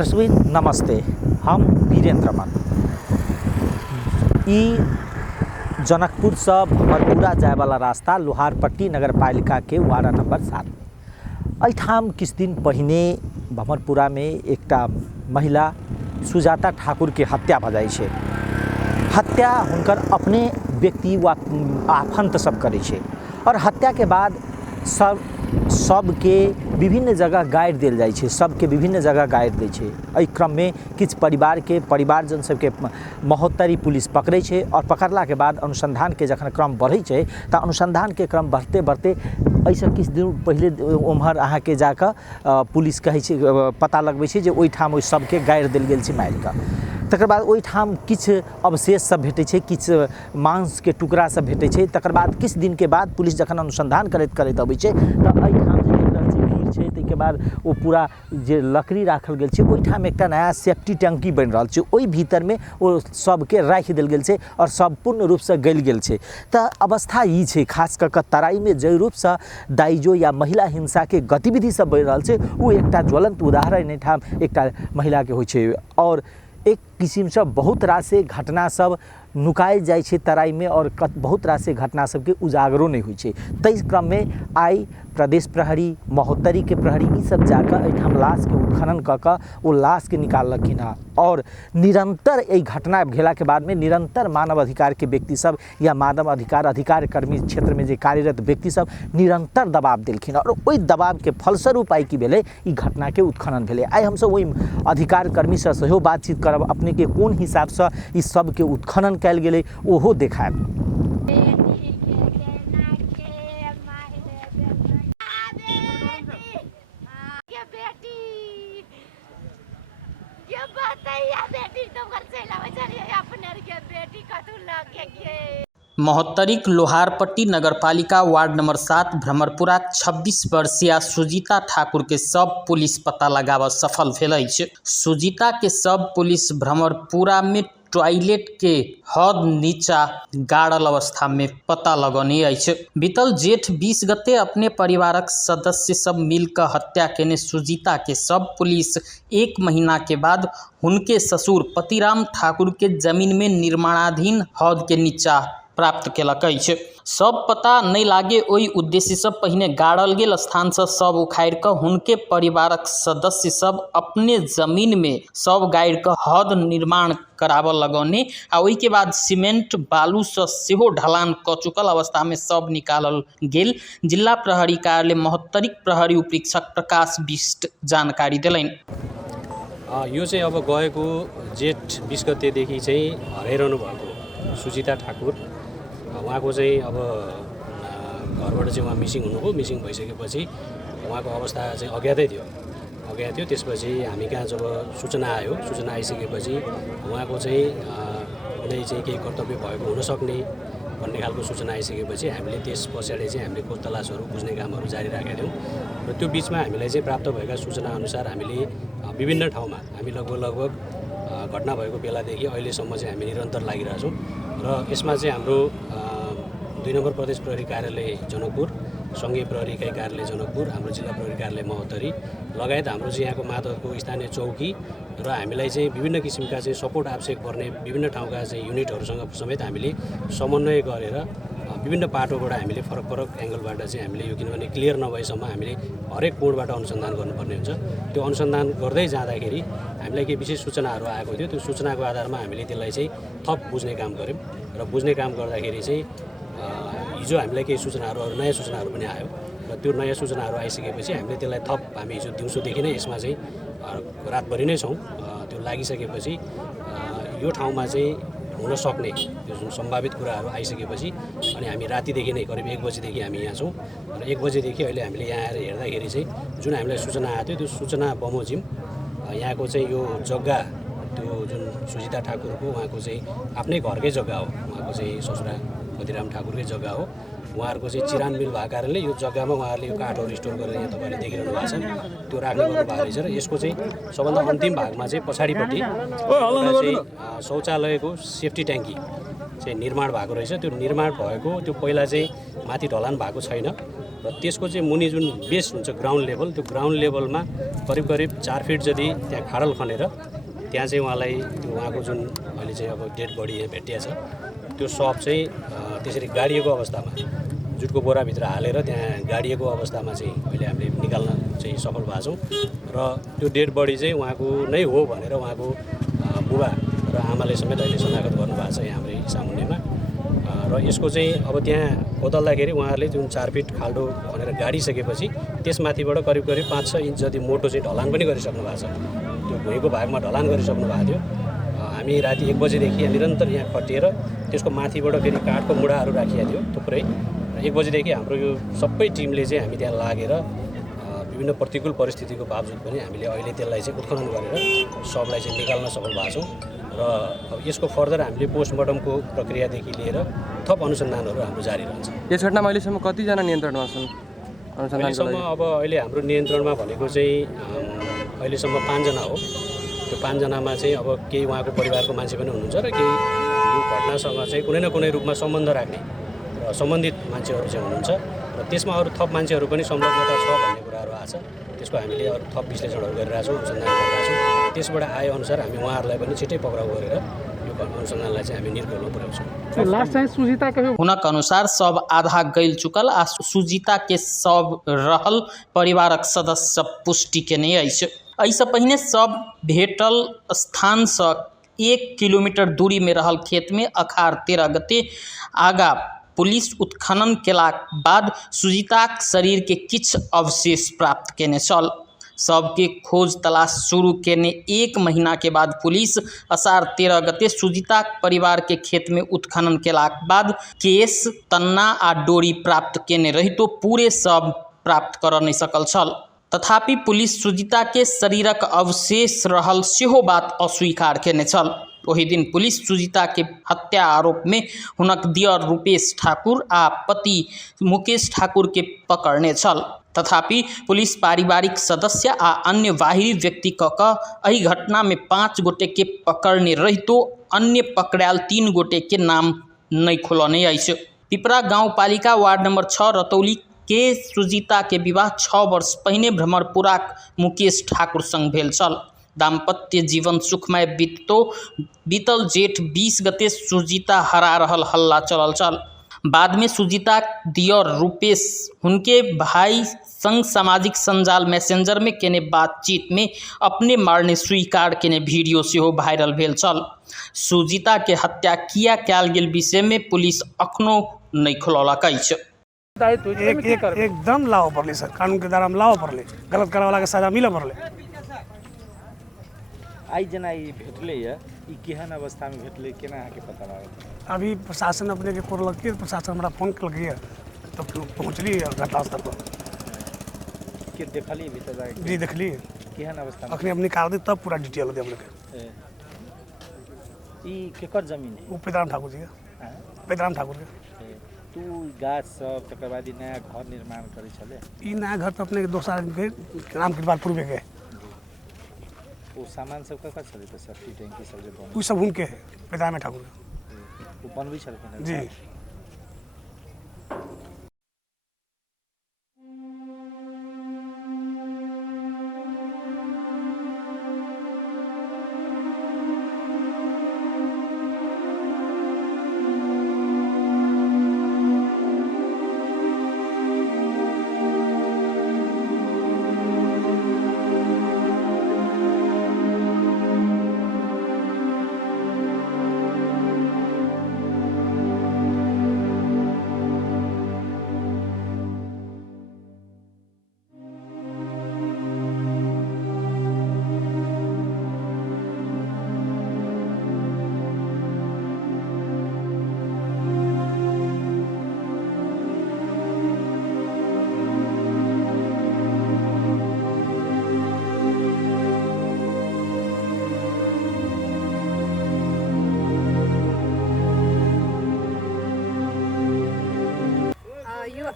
तस्वीर नमस्ते, हम वीरेंद्र मन। ई जनकपुर से भमरपुरा जाए वाला रास्ता लोहारपट्टी नगर पालिका के वार्ड नंबर 7। एठाम किछ दिन पहिने भमरपुरा में एकटा महिला सुजाता ठाकुर के हत्या भ जाइ छै। हत्या हुनकर अपने व्यक्ति वा आफंत सब करै छै और हत्या के बाद सबके विभिन्न जगह गाड़ि देल जाइ छै, सबके विभिन्न जगह गाड़ि दै छै। एहि क्रम में किछ परिवारजन सबके महोत्तरी पुलिस पकड़ै छै और पकड़ला के बाद अनुसंधान के जखन क्रम बढ़ै छै त अनुसंधान के क्रम बढ़ते बढ़ते ऐसा किछ दिन पहले उम्हर अहाँ के जाकर पुलिस कहै छै, पता लगबै छै जे ओहिठाम ओहि सबके गाड़ि देल गेल छै मारि कऽ। तकर बाद ओहिठाम किछ अवशेष सब भेटै छै, किछ मांस के टुकड़ा सब भेटै छै। तकर बाद किछ दिन के बाद पुलिस जखन अनुसंधान करैत अबै छै त एहिठाम जे देख रहल छी भीड़ छै, ताहि के बाद ओ पूरा जे लकड़ी राखल गेल छै ओहिठाम एकटा नया सेफ्टी टंकी बनि रहल छै, ओहि भीतर में ओ सबके राखि देल गेल छै और सब पूर्ण रूप से गल गेल छै। त अवस्था ई छै, खास कऽ कऽ तराई में जै रूप से दाइजो या महिला हिंसा के गतिविधि सब बढ़ि रहल छै ओ एकटा ज्वलंत उदाहरण एहिठाम एकटा महिला के होइ छै। और एक किस्म से बहुत रास घटना सब नुकायल जाइ छै तराई में और बहुत रास घटना सब के उजागरो नहीं होइ छै। ताहि क्रम में आई प्रदेश प्रहरी, महोत्तरी के प्रहरी ई सब जाकर एठाम लाश के उत्खनन कऽ कऽ ओ लाश के निकाललखिन हँ और निरंतर एहि घटना भेला के बाद में निरंतर मानव अधिकार के व्यक्ति सब या मानव अधिकार कर्मी क्षेत्र में जे कार्यरत व्यक्ति सब निरंतर दबाव देलखिन और ओहि दबाव के फलस्वरूप आई की भेलै ई घटना के उत्खनन भेलै। आई हम सब ओहि अधिकार कर्मी से सेहो बातचीत करब, अपने के कोन हिसाब से ई सब के उत्खनन कैल गेलै ओहो देखायब। महोत्तरीक लोहारपट्टी नगरपालिका वार्ड नंबर 7 भ्रमरपुरा 26 वर्षीय सुजीता ठाकुर के शव पुलिस पता लगाब सफल भेल अछि। सुजीता के शव पुलिस भ्रमरपुरा में टॉयलेट के हद नीचा गाड़ल अवस्था में पता लगौने अछि। बीतल जेठ 20 गते अपने परिवारक सदस्य सब मिलकर हत्या केने सुजीता के शव पुलिस 1 महीना के बाद हुनके ससुर पतिराम ठाकुर के जमीन में निर्माणाधीन हद के नीचा प्राप्त केलक अछि। सब पता नहीं लागे ओहि उद्देश्य से पहिने गाड़ल गेल स्थान से सब उखाड़ कर हुनके परिवारक सदस्य सब अपने जमीन में सब गाड़ कर हद निर्माण कराबऽ लगौने आ ओहि के बाद सीमेंट बालू से सेहो ढलान क चुकल अवस्था में सब निकालल गेल। जिला प्रहरी कार्यालय महोत्तरीक प्रहरी उपरीक्षक प्रकाश बिष्ट जानकारी देलनि। यो चाहिँ अब गएको जेठ 20 गतेदेखि चाहिँ हराइरहनु भएको सुजिता ठाकुर उहाँको चाहिँ अब घरबाट चाहिँ उहाँ मिसिङ हुनुभयो। मिसिङ भइसकेपछि उहाँको अवस्था चाहिँ अज्ञातै थियो। त्यसपछि हामी कहाँ जब सूचना आइसकेपछि उहाँको चाहिँ कुनै चाहिँ केही कर्तव्य भएको हुनसक्ने भन्ने खालको सूचना आइसकेपछि हामीले त्यस पछाडि चाहिँ हामीले खोज तलासहरू बुझ्ने कामहरू जारी राखेका थियौँ र त्यो बिचमा हामीलाई चाहिँ प्राप्त भएका सूचना अनुसार हामीले विभिन्न ठाउँमा हामी लगभग घटना भएको बेलादेखि अहिलेसम्म चाहिँ हामी निरन्तर लागिरहेछौँ र यसमा चाहिँ हाम्रो 2 नम्बर प्रदेश प्रहरी कार्यालय जनकपुर, सङ्घीय प्रहरी इकाइ कार्यालय जनकपुर, हाम्रो जिल्ला प्रहरी कार्यालय महोत्तरी लगायत हाम्रो चाहिँ यहाँको मातहतको स्थानीय चौकी र हामीलाई चाहिँ विभिन्न किसिमका चाहिँ सपोर्ट आवश्यक पर्ने विभिन्न ठाउँका चाहिँ युनिटहरूसँग समेत हामीले समन्वय गरेर विभिन्न पाटोबाट हामीले फरक एङ्गलबाट चाहिँ हामीले यो किनभने क्लियर नभएसम्म हामीले हरेक कोणबाट अनुसन्धान गर्नुपर्ने हुन्छ। त्यो अनुसन्धान गर्दै जाँदाखेरि हामीलाई केही विशेष सूचनाहरू आएको थियो। त्यो सूचनाको आधारमा हामीले त्यसलाई चाहिँ थप बुझ्ने काम गऱ्यौँ र बुझ्ने काम गर्दाखेरि चाहिँ हिजो हामीलाई केही सूचनाहरू नयाँ सूचनाहरू पनि आयो र त्यो नयाँ सूचनाहरू आइसकेपछि हामीले त्यसलाई थप हामी हिजो दिउँसोदेखि नै यसमा चाहिँ रातभरि नै छौँ। त्यो लागिसकेपछि यो ठाउँमा चाहिँ हुन सक्ने त्यो जुन सम्भावित कुराहरू आइसकेपछि अनि हामी रातिदेखि नै करिब 1 बजेदेखि हामी यहाँ छौँ र 1 बजेदेखि अहिले हामीले यहाँ आएर हेर्दाखेरि चाहिँ जुन हामीलाई सूचना आएको थियो त्यो सूचना बमोजिम यहाँको चाहिँ यो जग्गा त्यो जुन सुजिता ठाकुरको उहाँको चाहिँ आफ्नै घरकै जग्गा हो। उहाँको चाहिँ ससुरा पतिराम ठाकुरकै जग्गा हो। उहाँहरूको चाहिँ चिरान मिल भएको कारणले यो जग्गामा उहाँहरूले यो काठहरू स्टोर गरेर यहाँ तपाईँले देखिरहनु भएको छ त्यो राख्ने गर्नुभएको रहेछ र यसको चाहिँ सबभन्दा अन्तिम भागमा चाहिँ पछाडिपट्टि चाहिँ शौचालयको सेफ्टी ट्याङ्की चाहिँ निर्माण भएको रहेछ। त्यो निर्माण भएको त्यो पहिला चाहिँ माथि ढलान भएको छैन र त्यसको चाहिँ मुनि जुन बेस हुन्छ ग्राउन्ड लेभल, त्यो ग्राउन्ड लेभलमा करिब 4 फिट जति त्यहाँ खाडल खनेर त्यहाँ चाहिँ उहाँलाई उहाँको जुन अहिले चाहिँ अब डेड बडी यहाँ भेटिएको छ त्यो शव चाहिँ त्यसरी गाडिएको अवस्थामा जुटको बोराभित्र हालेर त्यहाँ गाडिएको अवस्थामा चाहिँ अहिले हामीले निकाल्न चाहिँ सफल भएको छौँ र त्यो डेड बडी चाहिँ उहाँको नै हो भनेर उहाँको बुबा र आमाले समेत अहिले शनाखत गर्नुभएको छ यहाँ हाम्रो सामुन्नेमा र यसको चाहिँ अब त्यहाँ खोदल्दाखेरि उहाँहरूले जुन 4 फिट खाल्डो भनेर गाडिसकेपछि त्यसमाथिबाट करिब 5-6 इन्च जति मोटो चाहिँ ढलान पनि गरिसक्नु भएको छ। त्यो भुइँको भागमा ढलान गरिसक्नु भएको थियो। हामी राति 1 बजेदेखि निरन्तर यहाँ खटिएर त्यसको माथिबाट फेरि काठको मुढाहरू राखिएको थियो थुप्रै। 1 बजेदेखि हाम्रो यो सबै टिमले चाहिँ हामी त्यहाँ लागेर विभिन्न प्रतिकूल परिस्थितिको बावजुद पनि हामीले अहिले त्यसलाई चाहिँ उत्खनन गरेर सबलाई चाहिँ निकाल्न सफल भएको छौँ र अब यसको फर्दर हामीले पोस्टमार्टमको प्रक्रियादेखि लिएर थप अनुसन्धानहरू हाम्रो जारी रहन्छ। यस घटनामा अहिलेसम्म कतिजना नियन्त्रणमा छन् अहिलेसम्म अब अहिले हाम्रो नियन्त्रणमा भनेको चाहिँ अहिलेसम्म 5 जना हो। त्यो 5 जनामा चाहिँ अब केही उहाँको परिवारको मान्छे पनि हुनुहुन्छ र केही यो घटनासँग चाहिँ कुनै न कुनै रूपमा सम्बन्ध राख्ने र सम्बन्धित मान्छेहरू चाहिँ हुनुहुन्छ र त्यसमा अरू थप मान्छेहरू पनि संलग्नता छ भन्ने कुराहरू आएको छ। त्यसको हामीले अरू थप विश्लेषणहरू गरिरहेका छौँ, अनुसन्धान गरिरहेका छौँ। त्यसबाट आएअनुसार हामी उहाँहरूलाई पनि छिट्टै पक्राउ गरेर यो अनुसन्धानलाई चाहिँ हामी निर्गोलमा पुर्याउँछौँ। लास्ट चाहिँ सुजिता के हुनक अनुसार शव आधा गैल चुकल आ सुजिता के शव रहल परिवारक सदस्य पुष्टि केने अछि। एहिसँ पहिने शव भेटल स्थानसँ 1 किलोमीटर दूरी में रहल खेत में अखाड़ 13 गते आगा पुलिस उत्खनन केलाक बाद सुजिताक शरीर के किछ अवशेष प्राप्त केने छल। शव के खोज तलाश शुरू केने 1 महीना के बाद पुलिस असार 13 गते सुजिताक परिवार के खेत में उत्खनन केलाक बाद केस तन्ना आ डोरी प्राप्त केने रहितो पूरे शव प्राप्त कर नहीं सकल छल। तथापि पुलिस सुजिता के शरीरक अवशेष रहल सेहो बात अस्वीकार केने छल। वही दिन पुलिस सुजिता के हत्या आरोप में हुनक दियर रूपेश ठाकुर आ पति मुकेश ठाकुर के पकड़ने छल। तथापि पुलिस पारिवारिक सदस्य आ अन्य बाहिरी व्यक्ति कऽ एहि घटना में 5 गोटे के पकड़ने रहितो अन्य पकड़ायल 3 गोटे के नाम नहीं खुलने अछि। पिपरा गाउँपालिका वार्ड नंबर 6 रतौली के सुजिता के विवाह 6 वर्ष पहिने भ्रमरपुराक मुकेश ठाकुर संग भेल छल। दाम्पत्य जीवन सुखमय बीतल जेठ 20 गते सुजिता हरा रहल हल्ला चलल छल। बाद में सुजिता दियर रूपेश उनके भाई संग सामाजिक संजाल मैसेंजर में केने बातचीत में अपने मारने स्वीकार केने वीडियो से हो वायरल भेल छल। सुजिता के हत्या किया कैल गेल विषय में पुलिस अखनो नहीं खुलौलक अछि। एकदम लाओ पड़ले सर, कानून के दायरा में लाओ पड़ले, गलत करे वाला के सजा मिले पड़ले। आई जना ई भेटले है ई केहन अवस्था में भेटले केना के पता लागल? अभी प्रशासन अपने के कोर लग के प्रशासन हमरा फोन कर लगी तो पहुंचली घटनास्थल पर। के देखली भीतर जाके? जी देखली केहन अवस्था में? अखनी अपनी निकाल दी तब पूरा डिटेल दे हमने के। ई केकर जमीन है? वो पेदाराम ठाकुर जी के। पेदाराम ठाकुर के। तू गाछ सब तकर बाद नया घर निर्माण करै छले? ई नया घर तो अपने के दोस्त आदमी के नाम के बाद पूर्वे के। वो सामान सब ककर छले त सेफ्टी टैंकी सब जे बन? वो सब उनके है पेदाराम ठाकुर के। वो बनबै छलखिन जी।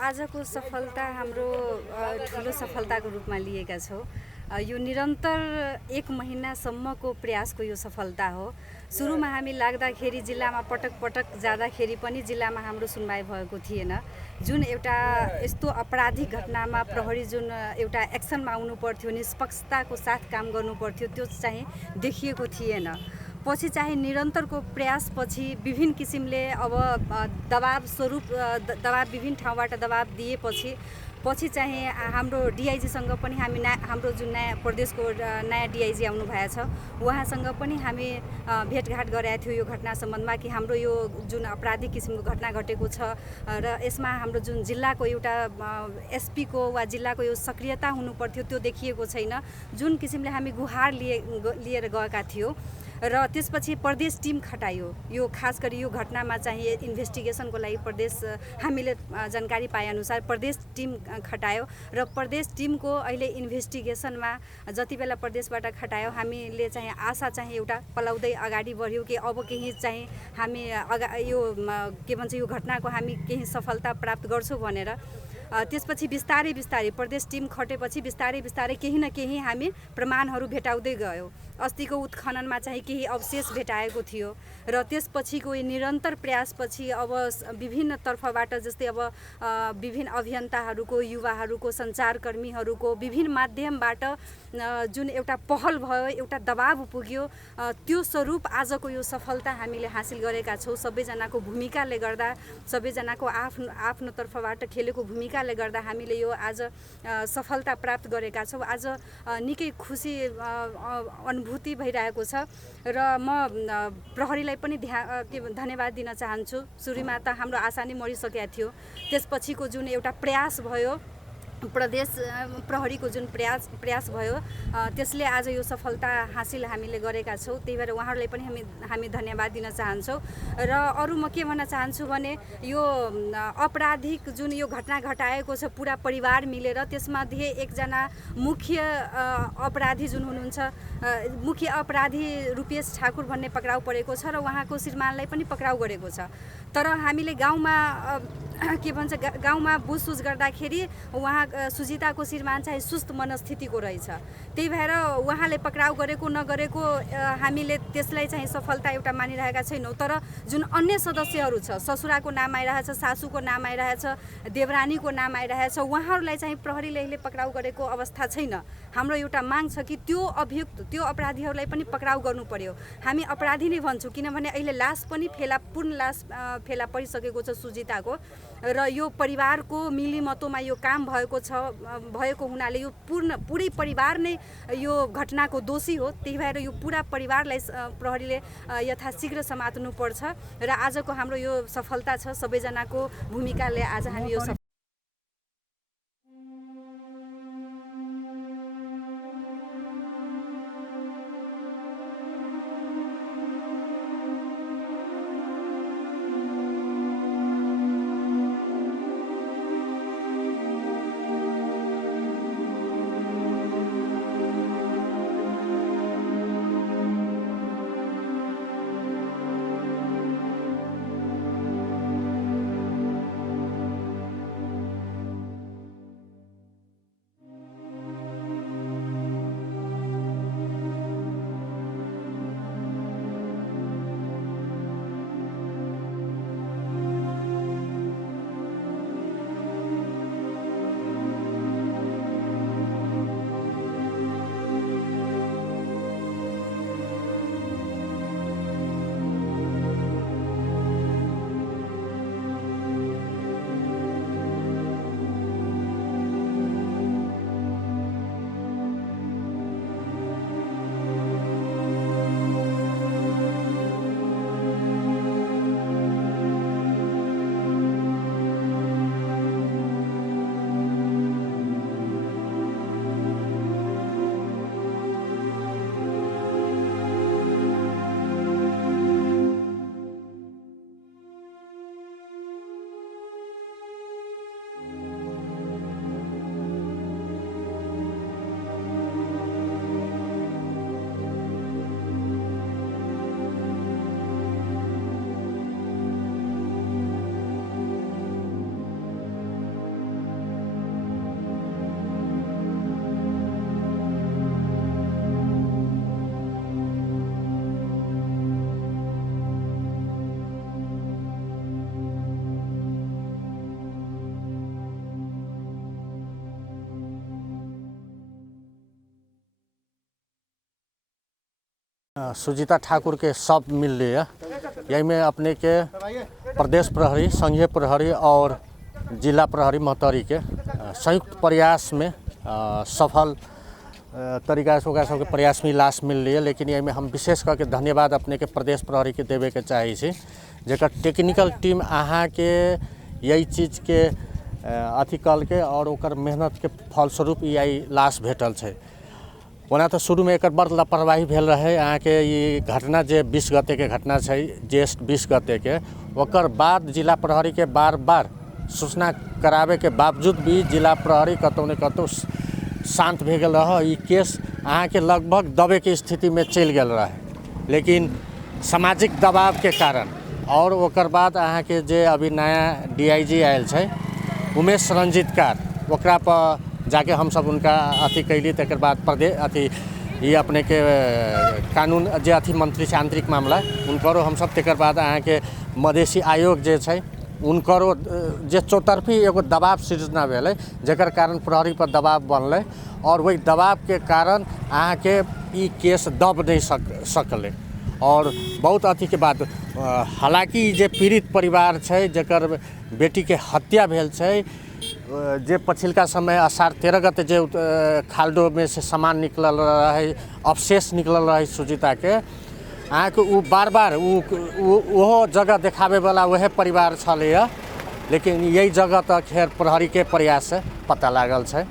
आजको सफलता हाम्रो ठुलो सफलताको रूपमा लिएका छौँ। यो निरन्तर 1 महिनासम्मको प्रयासको यो सफलता हो। सुरुमा हामी लाग्दाखेरि जिल्लामा पटक पटक जाँदाखेरि पनि जिल्लामा हाम्रो सुनवाई भएको थिएन। जुन एउटा यस्तो आपराधिक घटनामा प्रहरी जुन एउटा एक्सनमा आउनु पर्थ्यो, निष्पक्षताको साथ काम गर्नु पर्थ्यो, त्यो चाहिँ देखिएको थिएन। पछि चाहिँ निरन्तरको प्रयासपछि विभिन्न किसिमले अब दबाब स्वरूप दबाब विभिन्न ठाउँबाट दबाब दिएपछि चाहिँ हाम्रो डिआइजीसँग पनि हामी हाम्रो जुन नयाँ प्रदेशको नयाँ डिआइजी आउनु भएको छ, उहाँसँग पनि हामी भेटघाट गरेका थियौँ यो घटना सम्बन्धमा कि हाम्रो यो जुन आपराधिक किसिमको घटना घटेको छ र यसमा हाम्रो जुन जिल्लाको एउटा एसपीको वा जिल्लाको यो सक्रियता हुनुपर्थ्यो त्यो देखिएको छैन। जुन किसिमले हामी गुहार लिएर गएका थियौँ र त्यसपछि प्रदेश टिम खटायो। यो खास गरी यो घटनामा चाहिँ इन्भेस्टिगेसनको लागि प्रदेश हामीले जानकारी पाएअनुसार प्रदेश टिम खटायो र प्रदेश टिमको अहिले इन्भेस्टिगेसनमा जति बेला प्रदेशबाट खटायो हामीले चाहिँ आशा चाहिँ एउटा पलाउँदै अगाडि बढ्यो कि अब केही चाहिँ हामी यो के भन्छ यो घटनाको हामी केही सफलता प्राप्त गर्छौँ भनेर। त्यसपछि बिस्तारै बिस्तारै प्रदेश टिम खटेपछि बिस्तारै बिस्तारै केही न केही हामी प्रमाणहरू भेटाउँदै गयौँ। अस्तिको उत्खननमा चाहिँ केही अवशेष भेटाएको थियो र त्यसपछिको निरन्तर प्रयासपछि अब विभिन्न तर्फबाट जस्तै अब विभिन्न अभियन्ताहरूको, युवाहरूको, सञ्चारकर्मीहरूको विभिन्न माध्यमबाट जुन एउटा पहल भयो, एउटा दबाब पुग्यो, त्यो स्वरूप आजको यो सफलता हामीले हासिल गरेका छौँ। सबैजनाको भूमिकाले गर्दा, सबैजनाको आफ्नो तर्फबाट खेलेको भूमिकाले गर्दा हामीले यो आज सफलता प्राप्त गरेका छौँ। आज निकै खुसी अनुभूति भइरहेको छ र म प्रहरीलाई पनि धन्यवाद दिन चाहन्छु। सुरुमा त हाम्रो आशा नै मरिसकेको थियो, त्यसपछिको जुन एउटा प्रयास भयो, प्रदेश प्रहरीको जुन प्रयास भयो त्यसले आज यो सफलता हासिल हामीले गरेका छौँ। त्यही भएर उहाँहरूलाई पनि हामी धन्यवाद दिन चाहन्छौँ। र अरू म के भन्न चाहन्छु भने यो आपराधिक जुन यो घटना घटाएको छ पुरा परिवार मिलेर, त्यसमध्ये एकजना मुख्य अपराधी जुन हुनुहुन्छ, मुख्य अपराधी रुपेश ठाकुर भन्ने पक्राउ परेको छ र उहाँको श्रीमानलाई पनि पक्राउ गरेको छ। तर हामीले गाउँमा के भन्छ गाउँमा बुझसुझ गर्दाखेरि उहाँ सुजिताको श्रीमान चाहिँ सुस्त मनस्थितिको रहेछ। त्यही भएर उहाँले पक्राउ गरेको नगरेको हामीले त्यसलाई चाहिँ सफलता एउटा मानिरहेका छैनौँ। तर जुन अन्य सदस्यहरू छ, ससुराको नाम आइरहेछ, सासूको नाम आइरहेछ, देवरानीको नाम आइरहेछ, उहाँहरूलाई चाहिँ प्रहरीले अहिले पक्राउ गरेको अवस्था छैन। हाम्रो एउटा माग छ कि त्यो अभियुक्त, त्यो अपराधीहरूलाई पनि पक्राउ गर्नु पर्यो। हामी अपराधी नै भन्छौँ किनभने अहिले लास पनि पूर्ण लास फेला परिसकेको छ सुजिताको र यो परिवारको मिलीमतोमा यो काम भएको हुनाले यो पुरै परिवार नै यो घटनाको दोषी हो। त्यही भएर यो पुरा परिवारलाई प्रहरीले यथाशीघ्र समात्नुपर्छ र आजको हाम्रो यो सफलता छ। सबैजनाको भूमिकाले आज हामी यो सुजीता ठाकुर के सब मिल लिया यही में अपने के प्रदेश प्रहरी, संघीय प्रहरी और जिला प्रहरी महतरी के संयुक्त प्रयास में सफल तरीका से होगा सबके प्रयास में लाश मिल रही है। लेकिन यही में हम विशेष करके धन्यवाद अपने के प्रदेश प्रहरी के देवे के चाहे छी जेकर टेक्निकल टीम अहाँ के यही चीज़ के अथी कल के और ओकर मेहनत के फलस्वरूप यही लाश भेटल है। ओना तो शुरू में एक बड़ लापरवाही भेल रहे अहाँ के ये घटना जे 20 गते के घटना है ज्येष्ठ 20 गते के ओकर बाद जिला प्रहरी के बार बार सूचना करावे के बावजूद भी जिला प्रहरी कतौ न कतौ शांत भे गेल रह। ई केस अहाँ के लगभग दबे के स्थिति में चल गेल रहे लेकिन सामाजिक दबाव के कारण और ओकर बाद अहाँ के जे अभी नया DIG आयल है उमेश रंजीतकार ओकरा पर जाके हम सब उनका अथी कैली तकर बाद प्रदेश अथी ये अपने के कानून जे अथी मंत्री से आंतरिक मामला उनकरो हम सब तकर बाद अहाँ के मधेसी आयोग जे है उनकरो जे चौतरफी एगो दबाव सृजना भेल जेकर कारण प्रहरी पर दबाव बनल और वही दबाव के कारण अहाँ के ई केस दब नहीं सकले और बहुत अथी के बाद हालांकि जे पीड़ित परिवार है जकर बेटी के हत्या भेल है जे पछिलका समय अषाढ़ 13 गते जे खाल्डो में से सामान निकलल रहे अवशेष निकलल रहे सुजीता के अहाँ के उ बार बार वो जगह देखावे वाला वह परिवार छले लेकिन यही जगह तक खैर प्रहरी के प्रयास से पता लागल है।